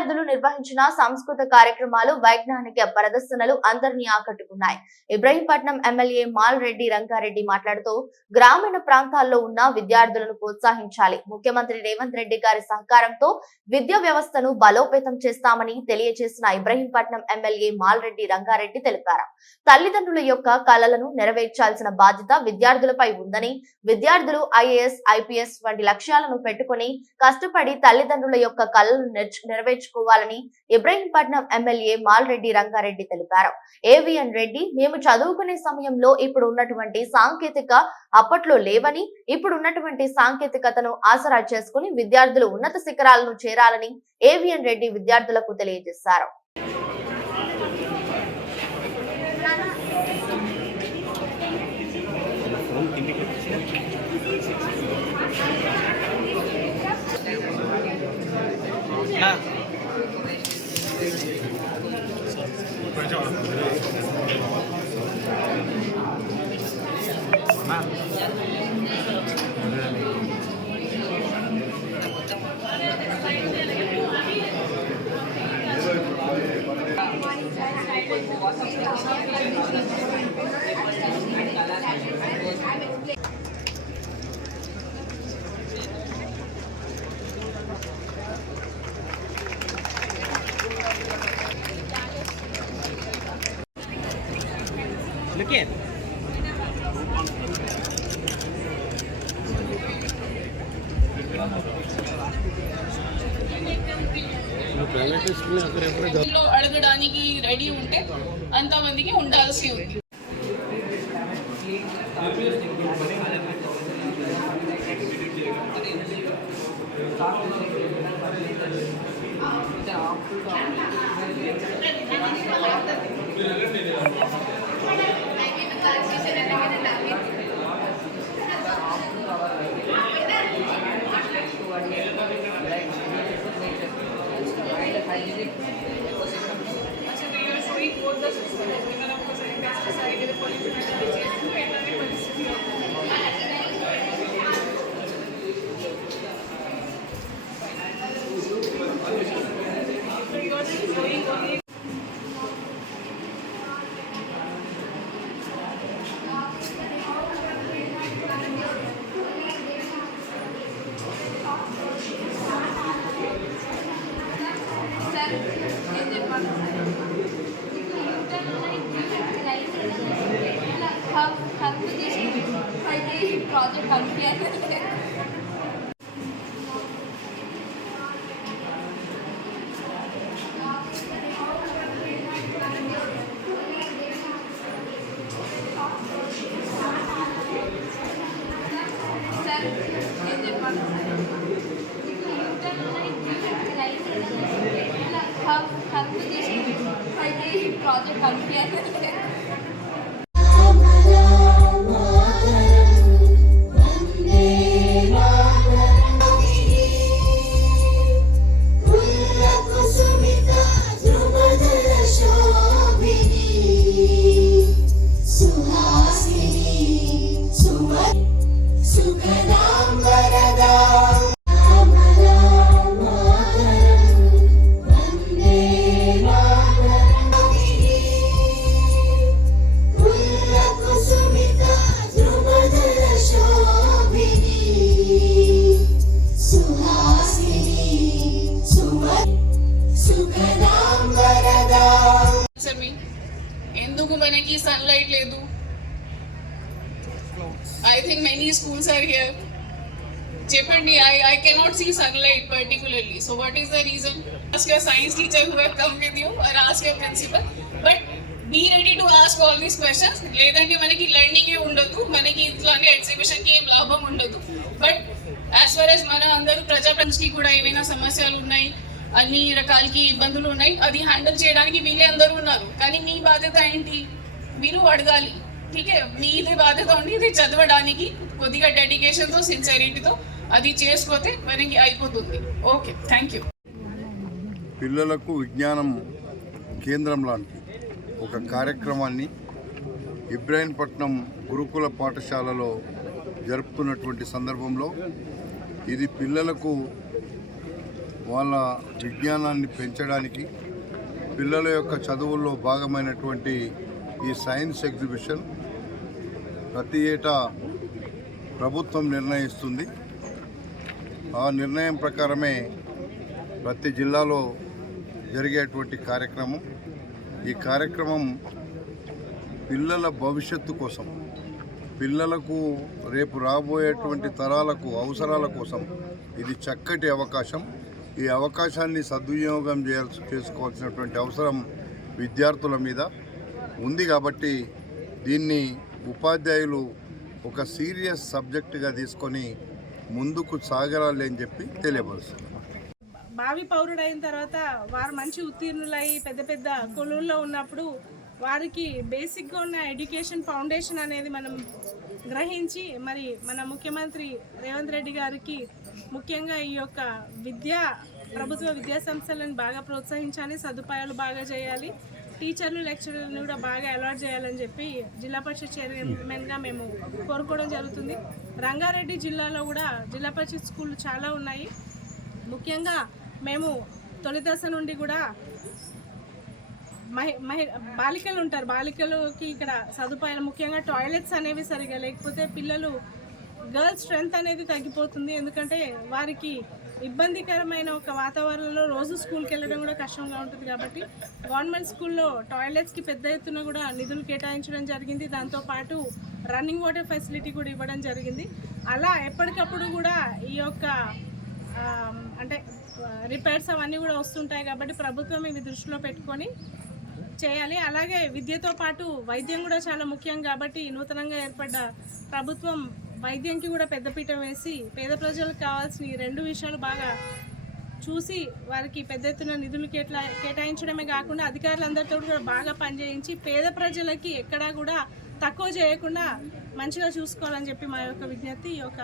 విద్యార్థులు నిర్వహించిన సాంస్కృతిక కార్యక్రమాలు, వైజ్ఞానిక ప్రదర్శనలు అందరినీ ఆకట్టుకున్నాయి. ఇబ్రహీంపట్నం ఎమ్మెల్యే మాల్రెడ్డి రంగారెడ్డి మాట్లాడుతూ గ్రామీణ ప్రాంతాల్లో ఉన్న విద్యార్థులను ప్రోత్సహించాలి. ముఖ్యమంత్రి రేవంత్ రెడ్డి గారి సహకారంతో విద్యా వ్యవస్థను బలోపేతం చేస్తామని తెలియజేసిన ఇబ్రహీంపట్నం ఎమ్మెల్యే మాల్రెడ్డి రంగారెడ్డి తెలిపారు. తల్లిదండ్రుల యొక్క కలలను నెరవేర్చాల్సిన బాధ్యత విద్యార్థులపై ఉందని, విద్యార్థులు ఐఏఎస్, ఐపీఎస్ వంటి లక్ష్యాలను పెట్టుకుని కష్టపడి తల్లిదండ్రుల యొక్క కలలను నెరవేర్చుకోవాలని ఇబ్రహీంపట్నం ఎమ్మెల్యే మాల్రెడ్డి రంగారెడ్డి తెలిపారు. ఏవిఎన్ రెడ్డి, మేము చదువుకునే సమయంలో ఇప్పుడు ఉన్నటువంటి సాంకేతిక అప్పట్లో లేవని, ఇప్పుడు ఉన్నటువంటి సాంకేతికతను ఆసరా చేసుకుని విద్యార్థులు ఉన్నత శిఖరాలను చేరాలని ఏవిఎన్ రెడ్డి విద్యార్థులకు తెలియజేశారు. Look at అడగడానికి రెడీ ఉంటే అంతమందికి ఉండాల్సి ఉంది. ప్రాజెక్ట్ ఎందుకు మనకి సన్లైట్ లేదు? I think many schools are here. చెప్పండి, I cannot see sunlight particularly. So what is the reason? Ask your science teacher who have come with you or ask your principal. But be ready to ask all these questions. లేదంటే మనకి learning ఉండదు, మనకి ఇట్లాంటి exhibition కి ఏం లాభం ఉండదు. But as far as మన అందరూ ప్రజాప్రతినిధులకి కూడా ఏమైనా సమస్యలు ఉన్నాయి, అన్ని రకాలకి ఇబ్బందులు ఉన్నాయి, అది హ్యాండిల్ చేయడానికి వీళ్ళే అందరూ ఉన్నారు. కానీ మీ బాధ్యత ఏంటి? మీరు అడగాలి. ఠీకే, మీది బాధ్యత ఉండి ఇది చదవడానికి కొద్దిగా డెడికేషన్తో, సిన్సియరిటీతో అది చేసుకోతే మనకి అయిపోతుంది. Okay, thank you. పిల్లలకు విజ్ఞానం కేంద్రం లాంటి ఒక కార్యక్రమాన్ని ఇబ్రహీంపట్నం గురుకుల పాఠశాలలో జరుపుతున్నటువంటి సందర్భంలో ఇది పిల్లలకు వాళ్ళ విజ్ఞానాన్ని పెంచడానికి పిల్లల యొక్క చదువుల్లో భాగమైనటువంటి ఈ సైన్స్ ఎగ్జిబిషన్ ప్రతి ఏటా ప్రభుత్వం నిర్ణయిస్తుంది. ఆ నిర్ణయం ప్రకారమే ప్రతి జిల్లాలో జరిగేటువంటి కార్యక్రమం. ఈ కార్యక్రమం పిల్లల భవిష్యత్తు కోసం, పిల్లలకు రేపు రాబోయేటువంటి తరాలకు అవసరాల కోసం ఇది చక్కటి అవకాశం. ఈ అవకాశాన్ని సద్వినియోగం చేసుకోవాల్సినటువంటి అవసరం విద్యార్థుల మీద ఉంది. కాబట్టి దీన్ని ఉపాధ్యాయులు ఒక సీరియస్ సబ్జెక్టుగా తీసుకొని ముందుకు సాగరాలి అని చెప్పి తెలియపరుస్తున్నారు. భావి పౌరుడైన తర్వాత వారు మంచి ఉత్తీర్ణులై పెద్ద పెద్ద కొలువుల్లో ఉన్నప్పుడు వారికి బేసిక్గా ఉన్న ఎడ్యుకేషన్ ఫౌండేషన్ అనేది మనం గ్రహించి మరి మన ముఖ్యమంత్రి రేవంత్ రెడ్డి గారికి ముఖ్యంగా ఈ యొక్క ప్రభుత్వ విద్యా సంస్థలను బాగా ప్రోత్సహించాలి, సదుపాయాలు బాగా చేయాలి, టీచర్లు లెక్చరర్లను కూడా బాగా అలాట్ చేయాలని చెప్పి జిల్లా పరిషత్ చైర్మన్గా మేము కోరుకోవడం జరుగుతుంది. రంగారెడ్డి జిల్లాలో కూడా జిల్లా పరిషత్ స్కూళ్ళు చాలా ఉన్నాయి. ముఖ్యంగా మేము తొలి దశ నుండి కూడా బాలికలు ఉంటారు, బాలికలకి ఇక్కడ సదుపాయాలు ముఖ్యంగా టాయిలెట్స్ అనేవి సరిగా లేకపోతే పిల్లలు గర్ల్స్ స్ట్రెంగ్త్ అనేది తగ్గిపోతుంది. ఎందుకంటే వారికి ఇబ్బందికరమైన ఒక వాతావరణంలో రోజు స్కూల్కి వెళ్ళడం కూడా కష్టంగా ఉంటుంది. కాబట్టి గవర్నమెంట్ స్కూల్లో టాయిలెట్స్కి పెద్ద ఎత్తున కూడా నిధులు కేటాయించడం జరిగింది. దాంతోపాటు రన్నింగ్ వాటర్ ఫెసిలిటీ కూడా ఇవ్వడం జరిగింది. అలా ఎప్పటికప్పుడు కూడా ఈ యొక్క అంటే రిపేర్స్ అవన్నీ కూడా వస్తుంటాయి. కాబట్టి ప్రభుత్వం ఇవి దృష్టిలో పెట్టుకొని చేయాలి. అలాగే విద్యతో పాటు వైద్యం కూడా చాలా ముఖ్యం. కాబట్టి నూతనంగా ఏర్పడ్డ ప్రభుత్వం వైద్యంకి కూడా పెద్దపీట వేసి పేద ప్రజలకు కావాల్సిన ఈ రెండు విషయాలు బాగా చూసి వారికి పెద్ద ఎత్తున నిధులు కేటాయించడమే కాకుండా అధికారులందరితో కూడా బాగా పనిచేయించి పేద ప్రజలకి ఎక్కడా కూడా తక్కువ చేయకుండా మంచిగా చూసుకోవాలని చెప్పి మా యొక్క విజ్ఞప్తి. ఈ యొక్క